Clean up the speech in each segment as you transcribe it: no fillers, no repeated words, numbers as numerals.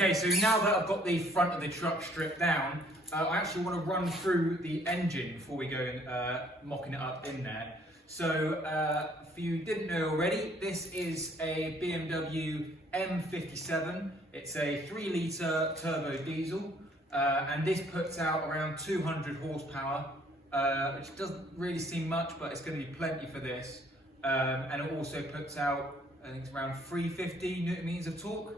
Okay, so now that I've got the front of the truck stripped down, I actually want to run through the engine before we go and mocking it up in there. So, if you didn't know already, this is a BMW M57. It's a 3-litre turbo diesel, and this puts out around 200 horsepower, which doesn't really seem much, but it's going to be plenty for this. And it also puts out, I think it's around 350 newton meters of torque,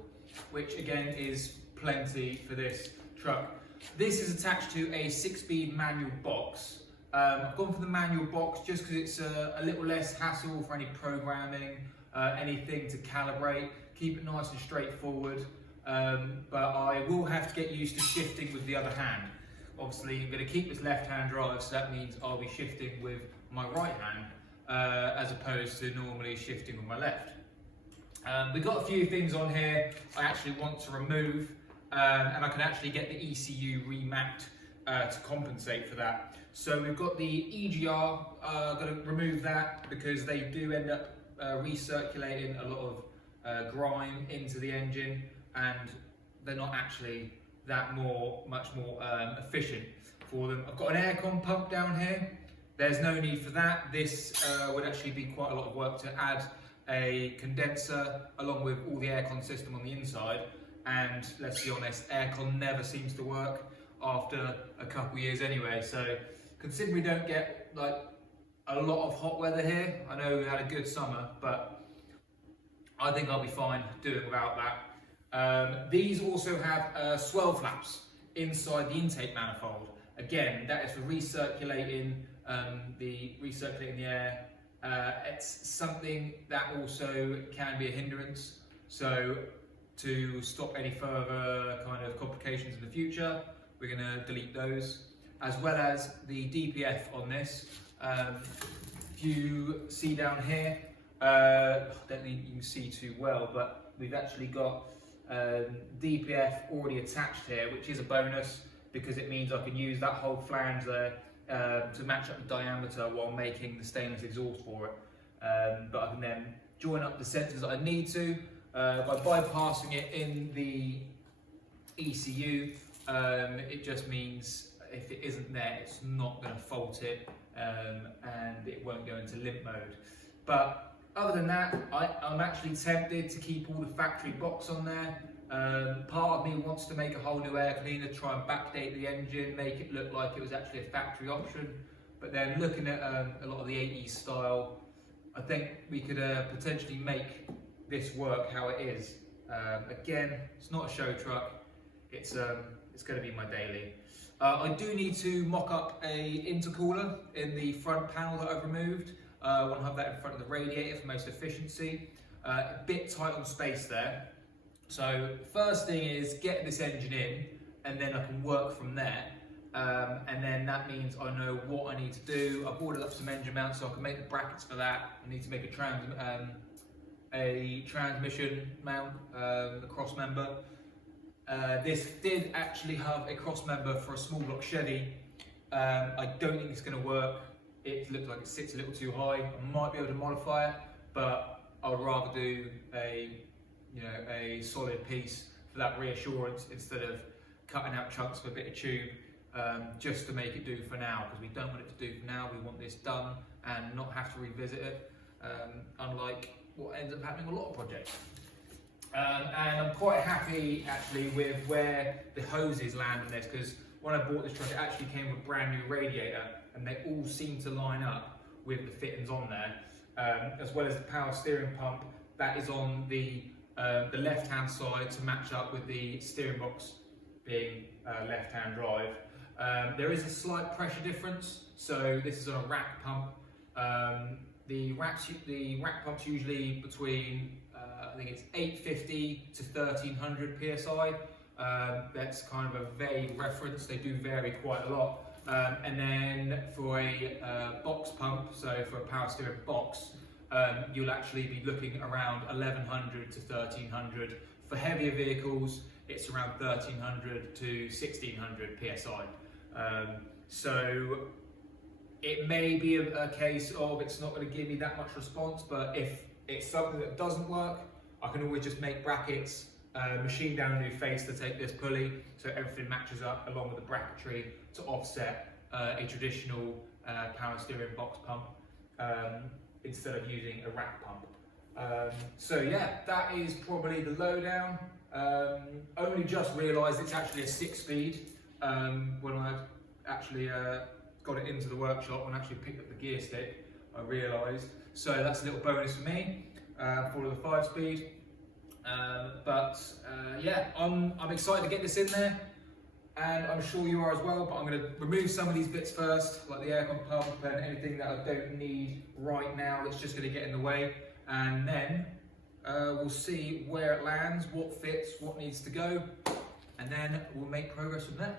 which again is plenty for this truck. This is attached to a 6-speed manual box. I've gone for the manual box just because it's a little less hassle for any programming, anything to calibrate, keep it nice and straightforward. But I will have to get used to shifting with the other hand. Obviously, I'm going to keep this left-hand drive, so that means I'll be shifting with my right hand, as opposed to normally shifting with my left. We've got a few things on here I actually want to remove, and I can actually get the ECU remapped to compensate for that. So we've got the EGR, going to remove that because they do end up recirculating a lot of grime into the engine, and they're not actually that much more efficient for them. I've got an aircon pump down here. There's no need for that. This would actually be quite a lot of work to add a condenser along with all the aircon system on the inside, and let's be honest, aircon never seems to work after a couple of years anyway. So considering we don't get like a lot of hot weather here, I know we had a good summer, but I think I'll be fine doing without that. These also have swell flaps inside the intake manifold. Again, that is for recirculating the air. It's something that also can be a hindrance, so to stop any further kind of complications in the future, we're going to delete those, as well as the DPF on this. If you see down here, I don't think you can see too well, but we've actually got DPF already attached here, which is a bonus because it means I can use that whole flange there to match up the diameter while making the stainless exhaust for it. But I can then join up the sensors that I need to by bypassing it in the ECU. It just means if it isn't there, it's not going to fault it, and it won't go into limp mode. But other than that, I'm actually tempted to keep all the factory box on there. Part of me wants to make a whole new air cleaner, try and backdate the engine, make it look like it was actually a factory option. But then looking at a lot of the 80s style, I think we could potentially make this work how it is. Again, it's not a show truck, it's going to be my daily. I do need to mock up a intercooler in the front panel that I've removed. I want to have that in front of the radiator for most efficiency. A bit tight on space there. So first thing is get this engine in, and then I can work from there. And then that means I know what I need to do. I've ordered up some engine mounts so I can make the brackets for that. I need to make a transmission mount, a cross member. This did actually have a cross member for a small block Chevy. I don't think it's going to work. It looks like it sits a little too high. I might be able to modify it, but I would rather do a solid piece for that reassurance instead of cutting out chunks of a bit of tube, just to make it do for now, because we don't want it to do for now. We want this done and not have to revisit it, unlike what ends up happening on a lot of projects. And I'm quite happy actually with where the hoses land on this, because when I bought this truck it actually came with a brand new radiator, and they all seem to line up with the fittings on there, as well as the power steering pump that is on the left hand side to match up with the steering box being left hand drive. There is a slight pressure difference, so this is on a rack pump. The rack pump's usually between I think it's 850 to 1300 psi. That's kind of a vague reference, they do vary quite a lot. And then for a box pump, so for a power steering box, you'll actually be looking around 1100 to 1300. For heavier vehicles, it's around 1300 to 1600 psi. So it may be a case of it's not going to give me that much response, but if it's something that doesn't work, I can always just make brackets machined down a new face to take this pulley, so everything matches up along with the bracketry to offset a traditional power steering box pump instead of using a rack pump. So yeah, that is probably the lowdown. Only just realised it's actually a 6-speed when I actually got it into the workshop and actually picked up the gear stick, I realised. So that's a little bonus for me for the 5-speed. Yeah, I'm excited to get this in there, and I'm sure you are as well, but I'm going to remove some of these bits first, like the aircon pump and anything that I don't need right now that's just going to get in the way, and then we'll see where it lands, what fits, what needs to go, and then we'll make progress from there.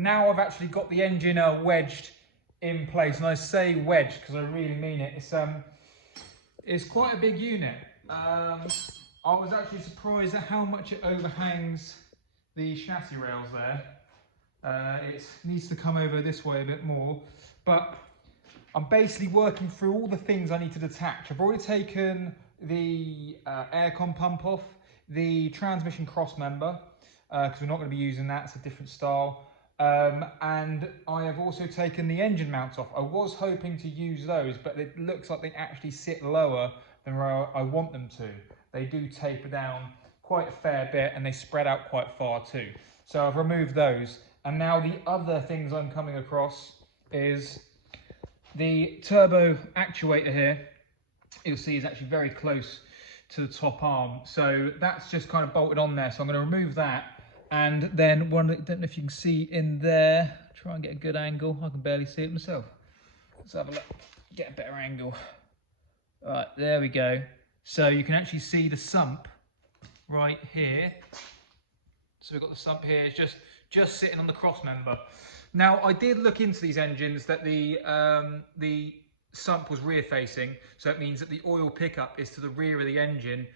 Now I've actually got the engine wedged in place, and I say wedged because I really mean it. It's quite a big unit. I was actually surprised at how much it overhangs the chassis rails there. It needs to come over this way a bit more, but I'm basically working through all the things I need to detach. I've already taken the aircon pump off, the transmission cross member, because we're not going to be using that, it's a different style. And I have also taken the engine mounts off. I was hoping to use those, but it looks like they actually sit lower than where I want them to. They do taper down quite a fair bit, and they spread out quite far too. So I've removed those. And now the other things I'm coming across is the turbo actuator here. You'll see is actually very close to the top arm. So that's just kind of bolted on there. So I'm going to remove that. And then one, I don't know if you can see in there, try and get a good angle. I can barely see it myself. Let's have a look, get a better angle. All right, there we go. So you can actually see the sump right here. So we've got the sump here, it's just sitting on the cross member. Now I did look into these engines that the sump was rear facing. So it means that the oil pickup is to the rear of the engine.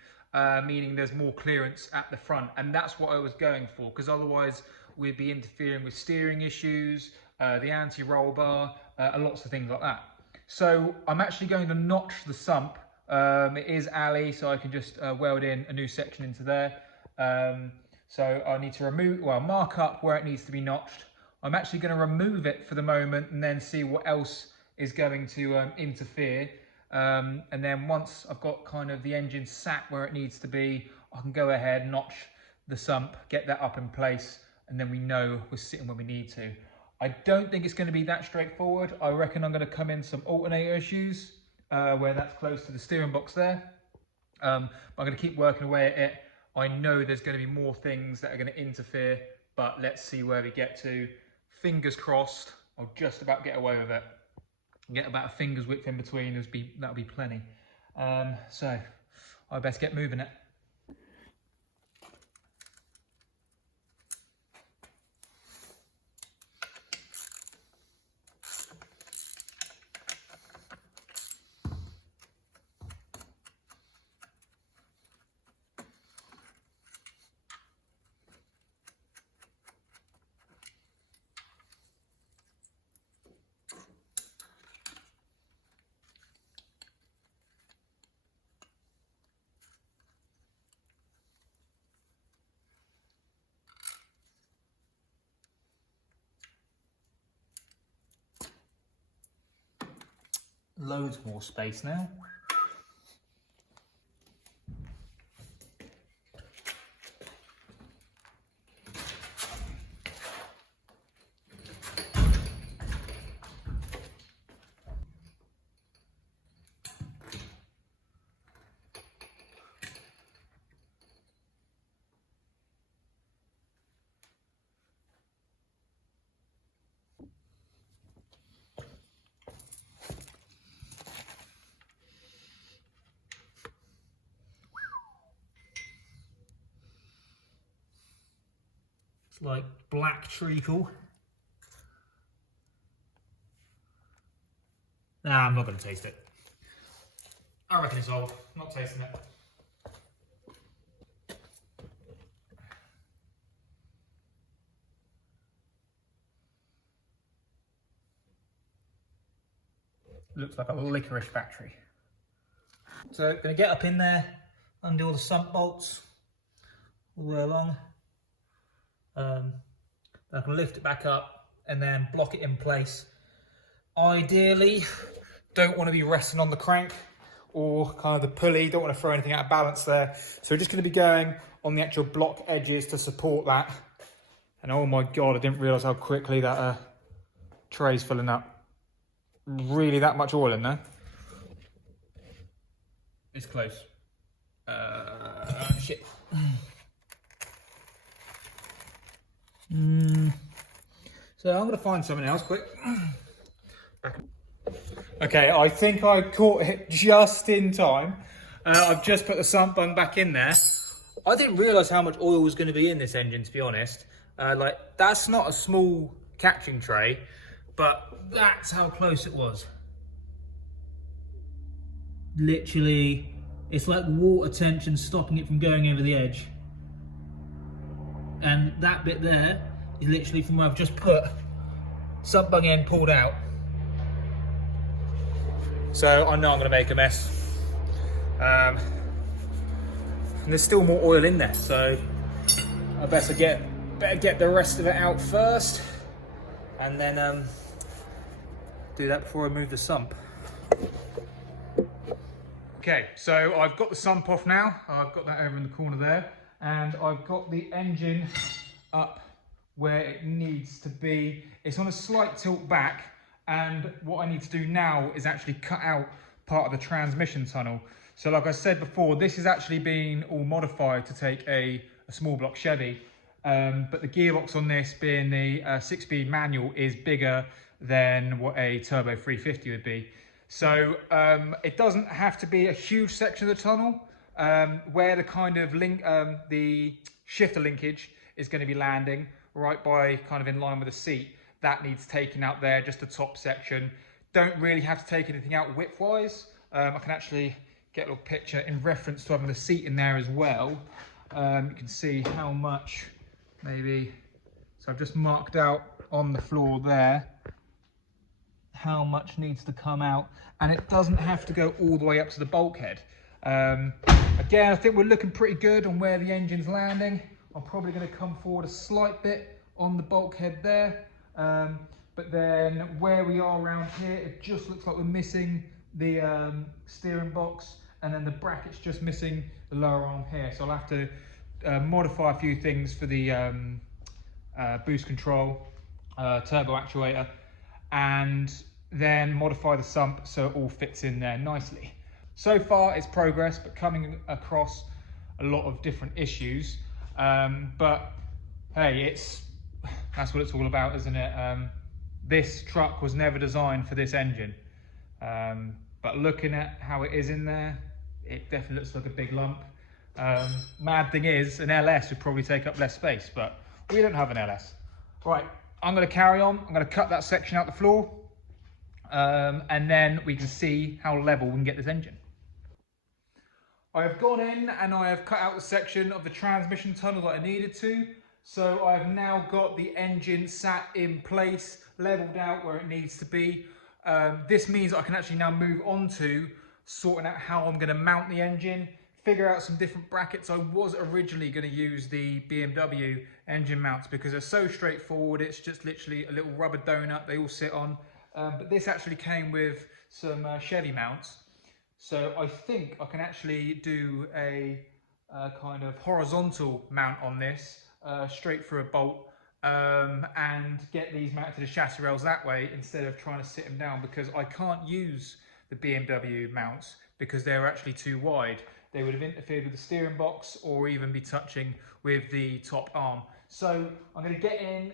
Meaning there's more clearance at the front, and that's what I was going for, because otherwise we'd be interfering with steering issues, the anti-roll bar, lots of things like that. So I'm actually going to notch the sump. It is alley, so I can just weld in a new section into there. So I need to mark up where it needs to be notched. I'm actually going to remove it for the moment and then see what else is going to interfere. And then once I've got kind of the engine sat where it needs to be, I can go ahead, notch the sump, get that up in place, and then we know we're sitting where we need to. I don't think it's going to be that straightforward. I reckon I'm going to come in some alternator issues where that's close to the steering box there. But I'm going to keep working away at it. I know there's going to be more things that are going to interfere, but let's see where we get to. Fingers crossed, I'll just about get away with it. Get about a finger's width in between, that'll be plenty. So I best get moving it. Loads more space now. Like black treacle. Nah, I'm not going to taste it. I reckon it's old. Not tasting it. Looks like a licorice factory. So, going to get up in there, undo all the sump bolts all the way along. I can lift it back up and then block it in place. Ideally, don't want to be resting on the crank or kind of the pulley, don't want to throw anything out of balance there. So we're just going to be going on the actual block edges to support that. And oh my God, I didn't realise how quickly that tray's filling up. Really that much oil in there? It's close. Shit. So I'm going to find something else quick. Okay, I think I caught it just in time. I've just put the sump bung back in there. I didn't realise how much oil was going to be in this engine, to be honest. Like, that's not a small catching tray, but that's how close it was. Literally, it's like water tension stopping it from going over the edge. And that bit there is literally from where I've just put sump bung end pulled out. So I know I'm going to make a mess. And there's still more oil in there, so I better get the rest of it out first, and then do that before I move the sump. Okay, so I've got the sump off now. I've got that over in the corner there. And I've got the engine up where it needs to be. It's on a slight tilt back, and what I need to do now is actually cut out part of the transmission tunnel. So like I said before, this has actually been all modified to take a small block Chevy, but the gearbox on this, being the 6-speed manual, is bigger than what a turbo 350 would be. So it doesn't have to be a huge section of the tunnel. Where the kind of the shifter linkage is going to be landing, right by kind of in line with the seat, that needs taken out there, just the top section. Don't really have to take anything out width-wise. I can actually get a little picture in reference to having the seat in there as well. You can see how much, maybe, so I've just marked out on the floor there how much needs to come out, and it doesn't have to go all the way up to the bulkhead. Again, I think we're looking pretty good on where the engine's landing. I'm probably going to come forward a slight bit on the bulkhead there, but then where we are around here, it just looks like we're missing the steering box, and then the bracket's just missing the lower arm here. So I'll have to modify a few things for the boost control, turbo actuator, and then modify the sump so it all fits in there nicely. So far it's progress, but coming across a lot of different issues. But hey, that's what it's all about, isn't it? This truck was never designed for this engine. But looking at how it is in there, it definitely looks like a big lump. Mad thing is, an LS would probably take up less space, but we don't have an LS. Right, I'm going to carry on. I'm going to cut that section out the floor, and then we can see how level we can get this engine. I have gone in and I have cut out the section of the transmission tunnel that I needed to. So I have now got the engine sat in place, leveled out where it needs to be. This means I can actually now move on to sorting out how I'm going to mount the engine, figure out some different brackets. I was originally going to use the BMW engine mounts because they're so straightforward. It's just literally a little rubber donut they all sit on. But this actually came with some Chevy mounts. So I think I can actually do a kind of horizontal mount on this, straight through a bolt, and get these mounted to the chassis rails that way instead of trying to sit them down, because I can't use the BMW mounts because they're actually too wide. They would have interfered with the steering box or even be touching with the top arm. So I'm going to get in,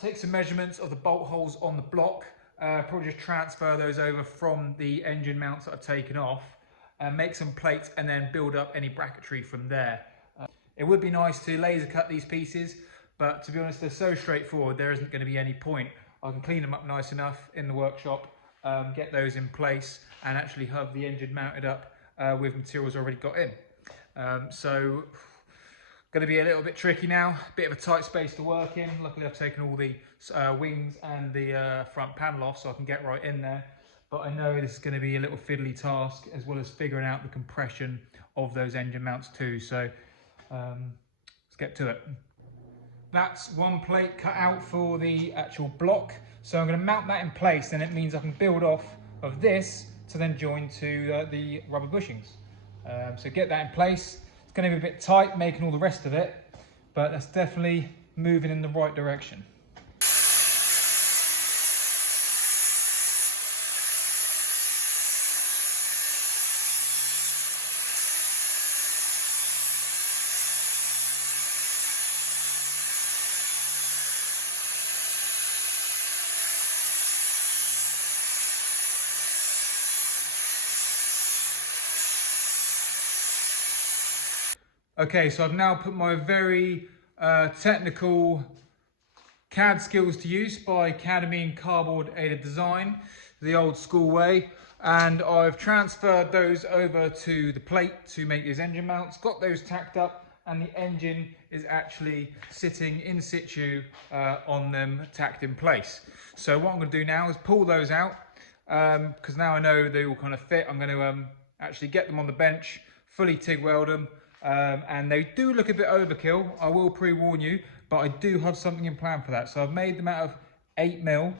take some measurements of the bolt holes on the block, probably just transfer those over from the engine mounts that I've taken off, make some plates and then build up any bracketry from there. It would be nice to laser cut these pieces, but to be honest, they're so straightforward there isn't going to be any point. I can clean them up nice enough in the workshop, get those in place and actually have the engine mounted up with materials already got in. So going to be a little bit tricky now, bit of a tight space to work in. Luckily I've taken all the wings and the front panel off so I can get right in there. But I know this is going to be a little fiddly task, as well as figuring out the compression of those engine mounts too. So let's get to it. That's one plate cut out for the actual block. So I'm going to mount that in place, and it means I can build off of this to then join to the rubber bushings. So get that in place. It's going to be a bit tight making all the rest of it, but that's definitely moving in the right direction. Okay, so I've now put my very technical CAD skills to use by Cadamine Cardboard Aided Design, the old school way, and I've transferred those over to the plate to make these engine mounts, got those tacked up, and the engine is actually sitting in situ on them, tacked in place. So what I'm going to do now is pull those out, because now I know they all kind of fit. I'm going to actually get them on the bench, fully TIG weld them. And they do look a bit overkill, I will pre-warn you, but I do have something in plan for that. So I've made them out of 8mm,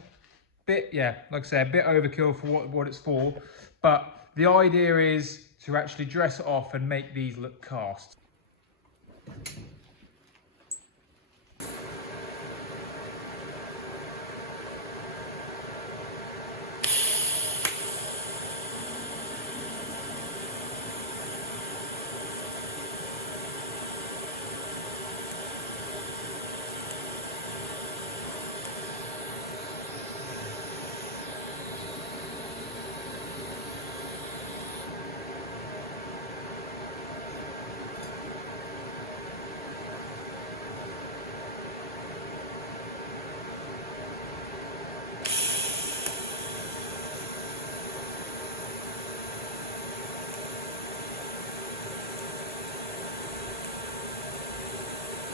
like I say, a bit overkill for what it's for, but the idea is to actually dress it off and make these look cast.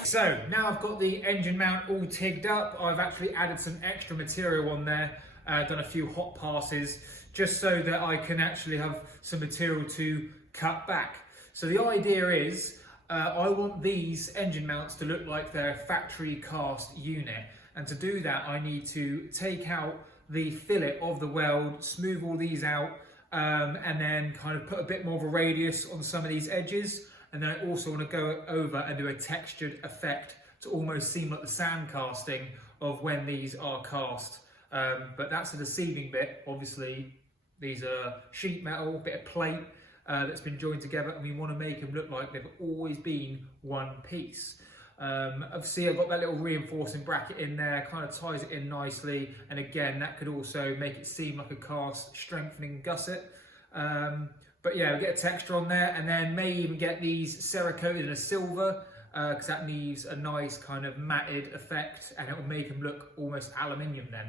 So now I've got the engine mount all tigged up. I've actually added some extra material on there, done a few hot passes, just so that I can actually have some material to cut back. So the idea is, I want these engine mounts to look like they're a factory cast unit. And to do that, I need to take out the fillet of the weld, smooth all these out, and then kind of put a bit more of a radius on some of these edges. And then I also want to go over and do a textured effect to almost seem like the sand casting of when these are cast. But that's a deceiving bit. Obviously, these are sheet metal, bit of plate that's been joined together, and we want to make them look like they've always been one piece. Obviously I've got that little reinforcing bracket in there, kind of ties it in nicely, and again that could also make it seem like a cast strengthening gusset. But yeah, we get a texture on there, and then may even get these Cerakoted in a silver, because that leaves a nice kind of matted effect, and it will make them look almost aluminium then.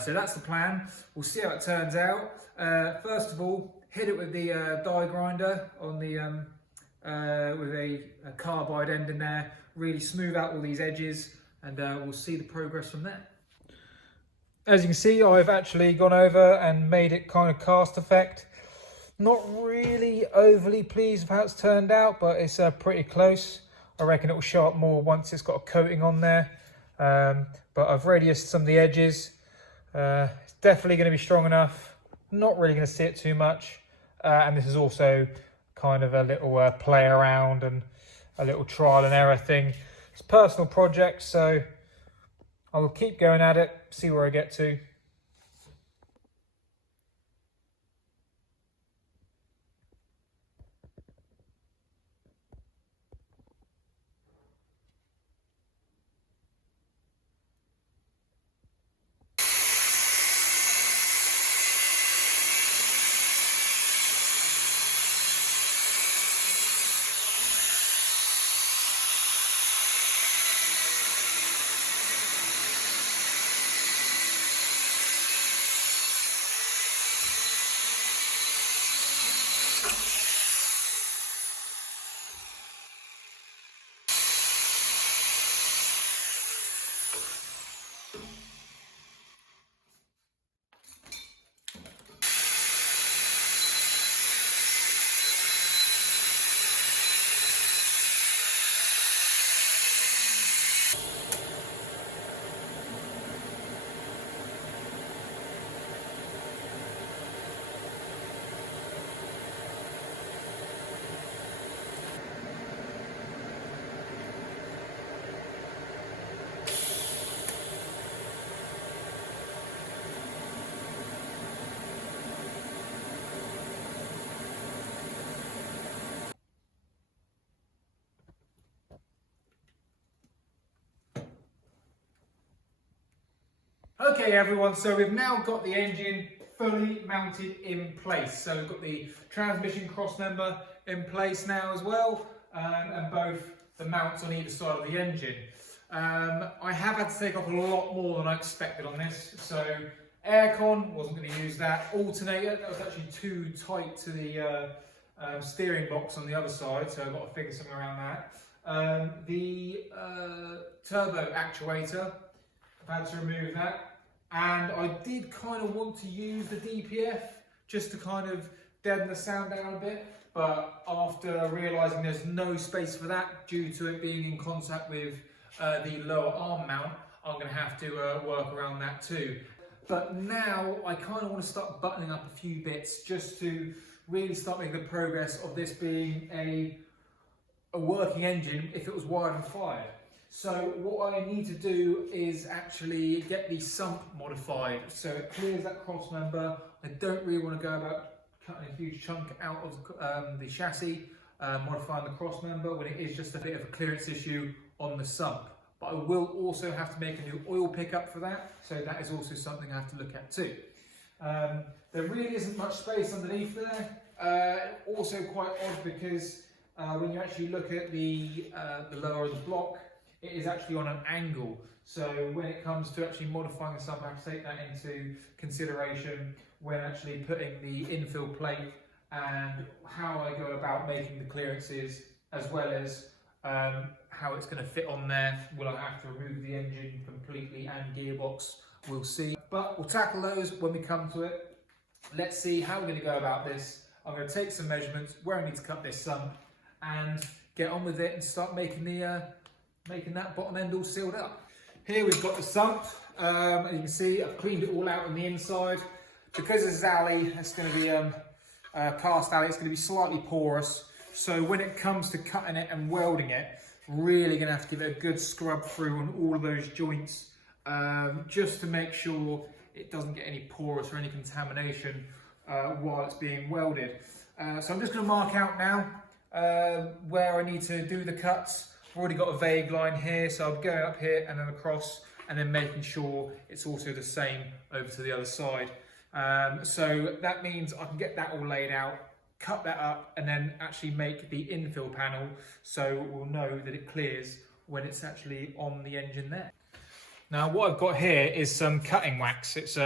So that's the plan. We'll see how it turns out. First of all, hit it with the die grinder on the with a carbide end in there, really smooth out all these edges, and we'll see the progress from there. As you can see, I've actually gone over and made it kind of cast effect. Not really overly pleased with how it's turned out, but it's pretty close. I reckon it will show up more once it's got a coating on there. But I've radiused some of the edges. It's definitely going to be strong enough. Not really going to see it too much. And this is also kind of a little play around and a little trial and error thing. It's a personal project, so I'll keep going at it, see where I get to. Okay everyone, so we've now got the engine fully mounted in place. So we've got the transmission crossmember in place now as well, and both the mounts on either side of the engine. I have had to take off a lot more than I expected on this. So aircon, wasn't going to use that. Alternator, that was actually too tight to the steering box on the other side, so I've got to figure something around that. The turbo actuator, I've had to remove that. And I did kind of want to use the DPF just to kind of deaden the sound down a bit, but after realising there's no space for that due to it being in contact with the lower arm mount, I'm going to have to work around that too. But now I kind of want to start buttoning up a few bits just to really start making the progress of this being a working engine if it was wired and fired. So what I need to do is actually get the sump modified so it clears that cross member. I don't really want to go about cutting a huge chunk out of the chassis, modifying the cross member when it is just a bit of a clearance issue on the sump. But I will also have to make a new oil pickup for that, so that is also something I have to look at too. There really isn't much space underneath there. Also quite odd because when you actually look at the lower of the block, it is actually on an angle. So when it comes to actually modifying the sump, I have to take that into consideration when actually putting the infill plate and how I go about making the clearances, as well as how it's going to fit on there. Will I have to remove the engine completely and gearbox? We'll see. But we'll tackle those when we come to it. Let's see how we're going to go about this. I'm going to take some measurements where I need to cut this sump and get on with it and start making that bottom end all sealed up. Here we've got the sump. As you can see, I've cleaned it all out on the inside. Because this is alley, it's going to be cast alley, it's going to be slightly porous. So when it comes to cutting it and welding it, really going to have to give it a good scrub through on all of those joints, just to make sure it doesn't get any porous or any contamination while it's being welded. So I'm just going to mark out now where I need to do the cuts. I've already got a vague line here, so I'm going up here and then across, and then making sure it's also the same over to the other side. So that means I can get that all laid out, cut that up, and then actually make the infill panel so we'll know that it clears when it's actually on the engine there. Now what I've got here is some cutting wax. It's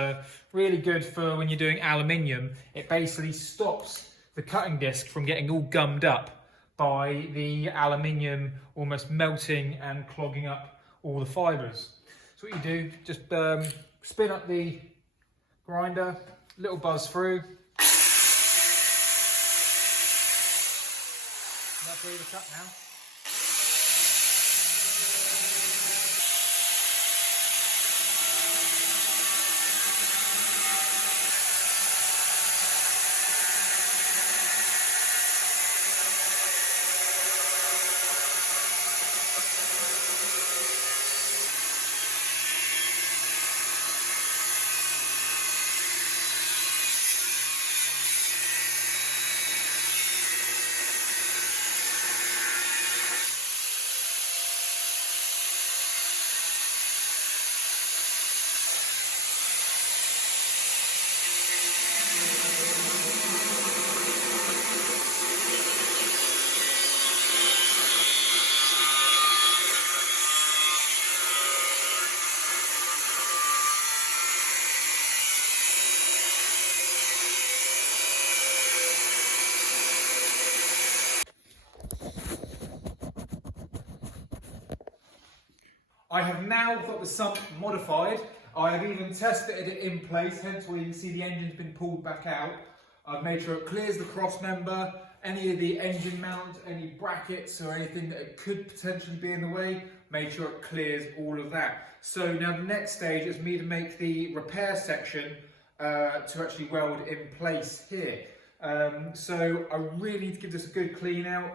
really good for when you're doing aluminium. It basically stops the cutting disc from getting all gummed up by the aluminium almost melting and clogging up all the fibres. So what you do, just spin up the grinder, little buzz through. That's ready to cut now. I have now got the sump modified. I have even tested it in place, hence why you can see the engine's been pulled back out. I've made sure it clears the cross member, any of the engine mount, any brackets or anything that could potentially be in the way, made sure it clears all of that. So now the next stage is me to make the repair section to actually weld in place here. So I really need to give this a good clean out.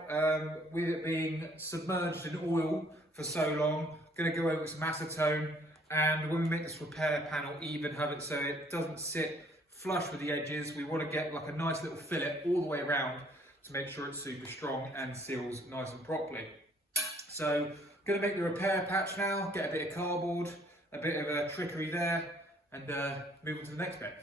With it being submerged in oil for so long, going to go over with some acetone, and when we make this repair panel, even have it so it doesn't sit flush with the edges. We want to get like a nice little fillet all the way around to make sure it's super strong and seals nice and properly. So going to make the repair patch now, get a bit of cardboard, a bit of a trickery there, and move on to the next bit.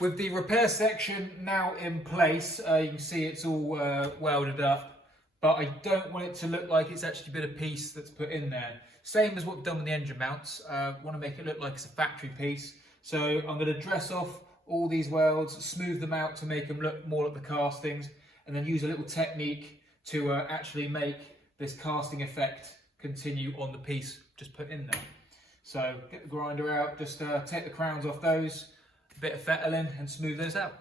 With the repair section now in place, you can see it's all welded up, but I don't want it to look like it's actually been a piece that's put in there. Same as what we've done with the engine mounts. Want to make it look like it's a factory piece. So I'm going to dress off all these welds, smooth them out to make them look more like the castings, and then use a little technique to actually make this casting effect continue on the piece just put in there. So get the grinder out, just take the crowns off those, a bit of fettling and smooth those out.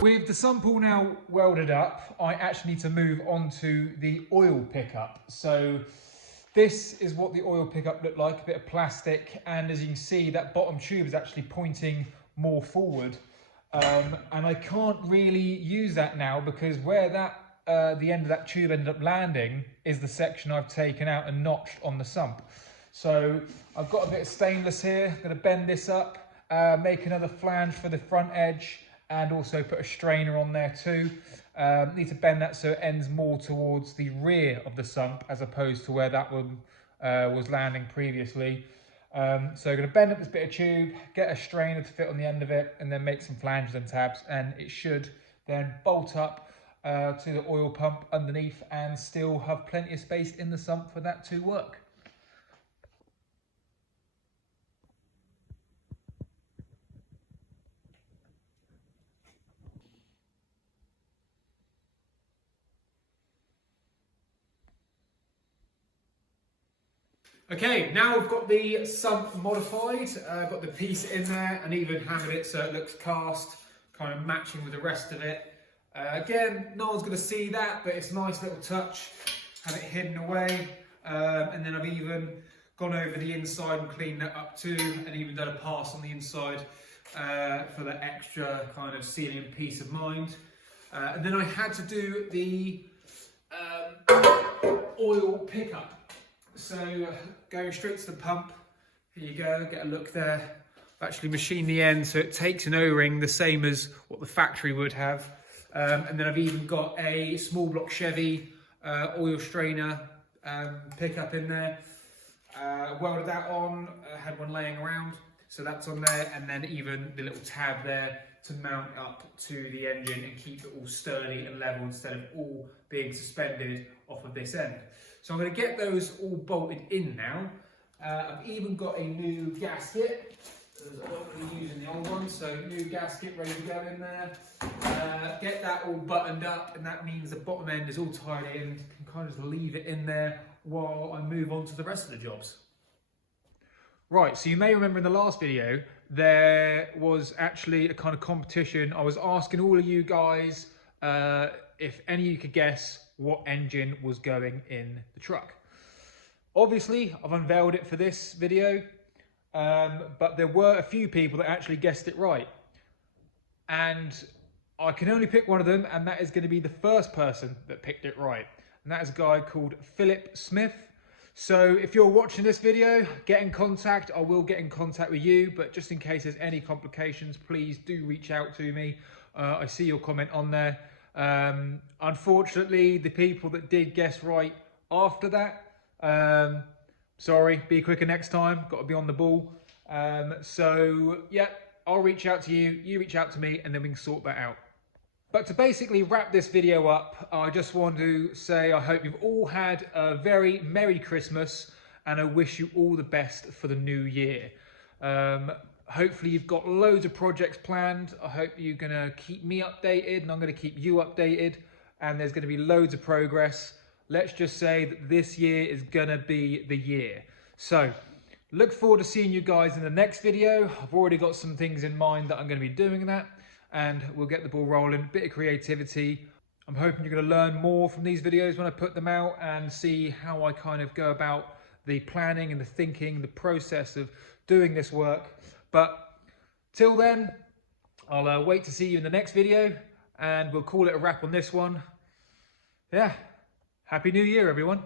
With the sump all now welded up, I actually need to move on to the oil pickup. So this is what the oil pickup looked like, a bit of plastic, and as you can see, that bottom tube is actually pointing more forward. And I can't really use that now because where that the end of that tube ended up landing is the section I've taken out and notched on the sump. So I've got a bit of stainless here, I'm going to bend this up, make another flange for the front edge, and also put a strainer on there too. Need to bend that so it ends more towards the rear of the sump as opposed to where that one was landing previously. So I'm going to bend up this bit of tube, get a strainer to fit on the end of it, and then make some flanges and tabs, and it should then bolt up to the oil pump underneath and still have plenty of space in the sump for that to work. Okay, now we've got the sump modified, got the piece in there and even hammered it so it looks cast, kind of matching with the rest of it. Again, no one's going to see that, but it's a nice little touch, have it hidden away. And then I've even gone over the inside and cleaned that up too, and even done a pass on the inside for that extra kind of sealing and peace of mind. And then I had to do the oil pickup. So going straight to the pump, here you go, get a look there. I've actually machined the end so it takes an O-ring the same as what the factory would have. And then I've even got a small block Chevy oil strainer pickup in there. Welded that on, had one laying around, so that's on there. And then even the little tab there to mount up to the engine and keep it all sturdy and level instead of all being suspended off of this end. So I'm going to get those all bolted in now. I've even got a new gasket. I'm not really using the old one, so new gasket ready to go in there. Get that all buttoned up, and that means the bottom end is all tied in. Can kind of just leave it in there while I move on to the rest of the jobs. Right, so you may remember in the last video, there was actually a kind of competition. I was asking all of you guys if any of you could guess what engine was going in the truck. Obviously, I've unveiled it for this video, but there were a few people that actually guessed it right. And I can only pick one of them, and that is going to be the first person that picked it right. And that is a guy called Philip Smith. So if you're watching this video, get in contact. I will get in contact with you, but just in case there's any complications, please do reach out to me. I see your comment on there. Unfortunately, the people that did guess right after that, sorry, be quicker next time, got to be on the ball. So yeah, I'll reach out to you, you reach out to me, and then we can sort that out. But to basically wrap this video up, I just want to say I hope you've all had a very Merry Christmas, and I wish you all the best for the new year. Hopefully you've got loads of projects planned. I hope you're going to keep me updated, and I'm going to keep you updated, and there's going to be loads of progress. Let's just say that this year is going to be the year. So look forward to seeing you guys in the next video. I've already got some things in mind that I'm going to be doing that, and we'll get the ball rolling. A bit of creativity. I'm hoping you're going to learn more from these videos when I put them out and see how I kind of go about the planning and the thinking, the process of doing this work. But till then, I'll wait to see you in the next video, and we'll call it a wrap on this one. Yeah, Happy New Year, everyone.